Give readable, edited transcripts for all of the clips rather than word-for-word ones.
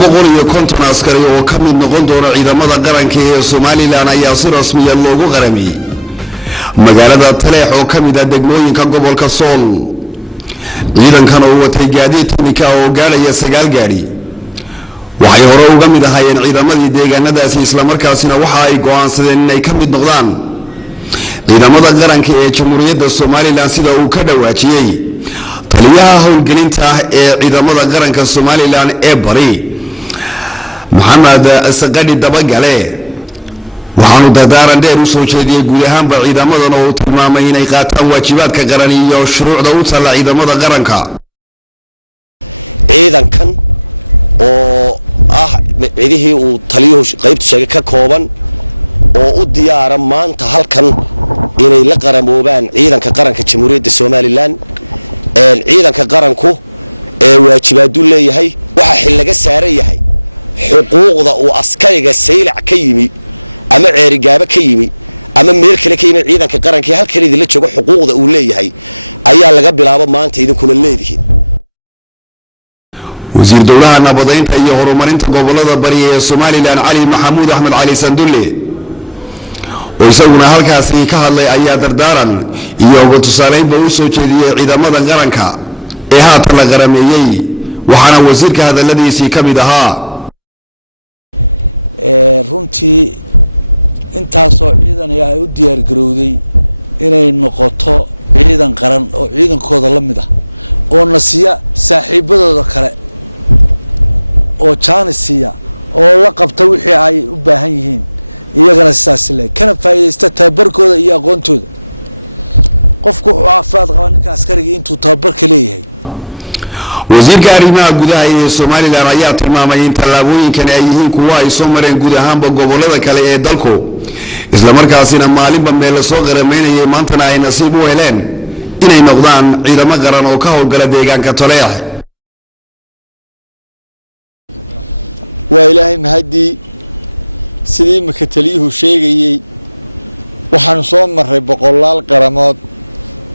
boqol konton askari oo ka mid noqon doona ciidamada qaranka ee Somaliland ayaa si rasmi ah loogu qaramay magaalada Taleex oo ka mid ah degmooyinka gobolka Sool ciidankan oo watay gaadiid technika oo gaaraya 9 gaari waxay hore uga mid ahaayeen ciidamadii deegaanadaasi isla markaasina waxa ay go'aansadeen inay ka mid noqdaan ciidamada qaranka ee Jamhuuriyadda Somaliland sida uu ka dhawaajiyay taliyaha howlgelinta ee ciidamada qaranka Somaliland ee bari محمد سقدي دبقله وحنو دادارن دير وسو jeediyay guud ahaanba ciidamadan oo tilmaamay inay qaataan waajibaadka qaran iyo shuruucda u tala ciidamada qaranka ciidankan oo ciidihii uu taliyuhu qaybta sheegay ka kooban oo u diyaaran maanta halkan inay la qaramoobaan ciidanka qaranka Jamhuuriyadda Somaliland ciidanka qaranku ee waajibaadu leeyahay waxa xil laga saaray yahay xuquuqda uu askariga saylac ka yimi ama ceerigaaba ka yimi ama meel kale ka yimi ciidanka qaranka halkan idin la joogo xuquuqda uu leeyahay ayaa laga bilaabo maanta idinkuna leedihiin wasiir dawlaha nabadeynta iyo horumarinta gobolada bari ee Somaliland Cali Maxamuud Axmed Cali Sandulle oo isaguna halkaasi ka hadlay ayaa dardaaran iyo uga tusaaleynba u soo jeediyay ciidamada qaranka ee haatan la qarameeyay waxaana wasiirka hadaladiisii ka mid ahaa runtii intaasoo ciidan ay u diyaar garowday inay noqoto ciidan qaran oo ciidankooda la mid ah oo nasiya saaxiibadooda kale oo jaanisiya oo la qabta wixii ay u baahan yihiin iyagana sidaas leeyahay kana faa'iideysta tababarkooda iyo aqoontooda qofku wuxuu caafimaad qaba ninka askariga intuu tababarka leeyahay wasiirka arrimaha gudaha ee Somaliland ayaa tilmaamay in tallaabooyinkan ay yihiin kuwa ay soo mareen guud ahaanba gobolada kale ee dalku isla markaasina maalinba meel la soo qarameynayay maantana ay nasiib u heleen inay noqdaan ciidamo qaran oo ka howlgala deegaanka Taleex waa ilaahay mahadii sidii marka taliyuhu sheegayay waxaan soo maray boqolaal qaramood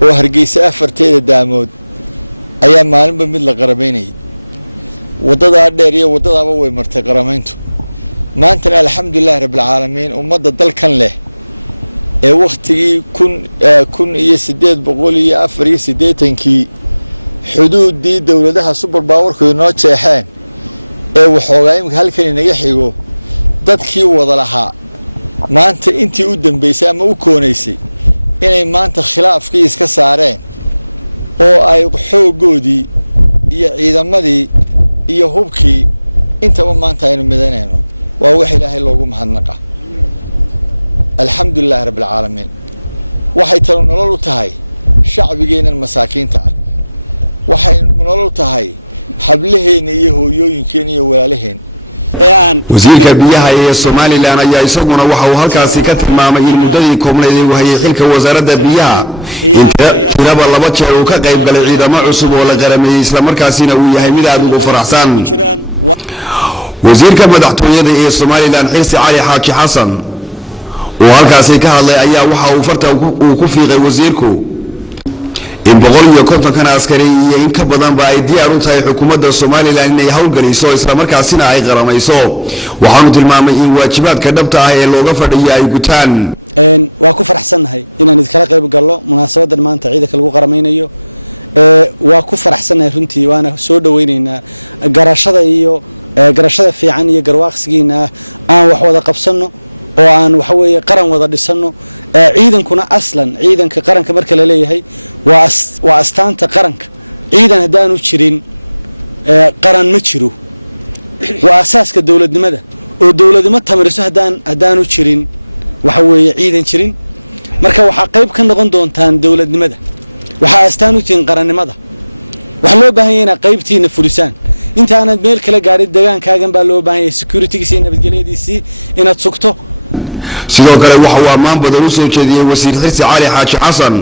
oo Hargeysa afarteeda daamood ayaa maalinba mid la qarameynay wadada dheer iyo wadadaaba way martay qarameyntu maanta alxamdulillah rabbil caalamiin ummadda dalkan leh ee waqtigii 1884 xuduudii dawladaha super powerku inoo jeexeen ee waxoogaa imka halkan inaga xigo dadkii wada lahaa maanta intii u dambeysay ama u koonaysay inay maanta khilaafkii iska saareen oo ay xoogoodii iyo ciidamadii iyo hubkii intaba maanta aynu midaynayno waa wax ilaahay loogu mahadnaqa alxamdulillah rabbil caalamiin waxay talo nolol u tahay shacbigeenan masaakiinta ah waxay nolol u tahay hablaheena iyo hooyooyinkeena iyo walaalaheen wasiirka biyaha ee Somaliland ayaa isaguna waxa uu halkaasi ka tilmaamay in muddadii koobnayd uu hayay xilka wasaaradda biyaha inta tiraba laba jeer uu ka qayb galay ciidamo cusub oo la qarameeyay isla markaasina uu yahay mid aad ugu faraxsan wasiirka madaxtooyada ee Somaliland Xirsi Cali Xaaji Xasan oo halkaasi ka hadlay ayaa waxa uu farta uu ku fiiqay wasiirku in 150 askari iyo in ka badan ba ay diyaar u tahay xukuumadda Somaliland inay hawlgaliso isla markaasina ay qaramayso waxaanu tilmaamay in waajibaadka dhabta ah ee looga fadhiyo ay gutaan waa ku faraxsanahay inaan idinka qayb galno munaasabadan maanta ciidanka lagu qarameynayo waa ku faraxsanahay runtii waana soo dhaweynaynaa garashada fiican iyo garwaaqsigiina aan wax wada qabsano oo aan waxa weeye qaran wada dhisano ciidankuna aslan ciidanka qaranka marka la leeyahay waa astaanta qaranka ciidan hadaanu jirin qaran ma jiro waa asaaska dawladnimada oo dawladnimo tamariso hadaanu jirin waxa weeye ciidan jirin marka waxa qayb ka noqon doontaan dawladnimada waxa astaan u tihiin qarannimada waxa loo baahan yahay in qaybtiina fulisaan inta aanad meel kala gaarin degaankaagan baa loo baahan yahay securitygiisa iyo nabadgelyadiisii inaad sugto sidoo kale waxa uu ammaan badan u soo jeediyey wasiir xirsi cali xaaji xasan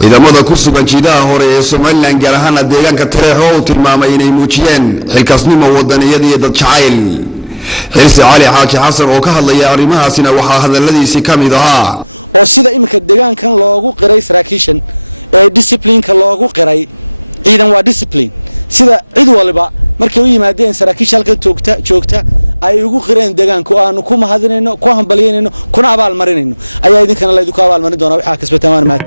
ciidamada ku sugan jiidaha hore ee Somaliland gaar ahaan deegaanka Taleex oo uu tilmaamay inay muujiyeen xilkasnimo wadaniyad iyo dad jacayl xirsi cali xaaji xasan oo ka hadlaya arrimahaasina waxa hadaladiisii kamid ahaa oo sida imika deegaankan loogu qiray saraakiishan ee discipline-ka loogu qiray ciidan waa discipline sida cid walba markay u yimaadeen saraakiisha halkan joogta ay ugu qireen deegaanku aanu ku mahadinayno ku hambalyeynayno kuna abaal marinayno ayaa idinkana la idinku abaal marin doonaa waxa kasbataan maad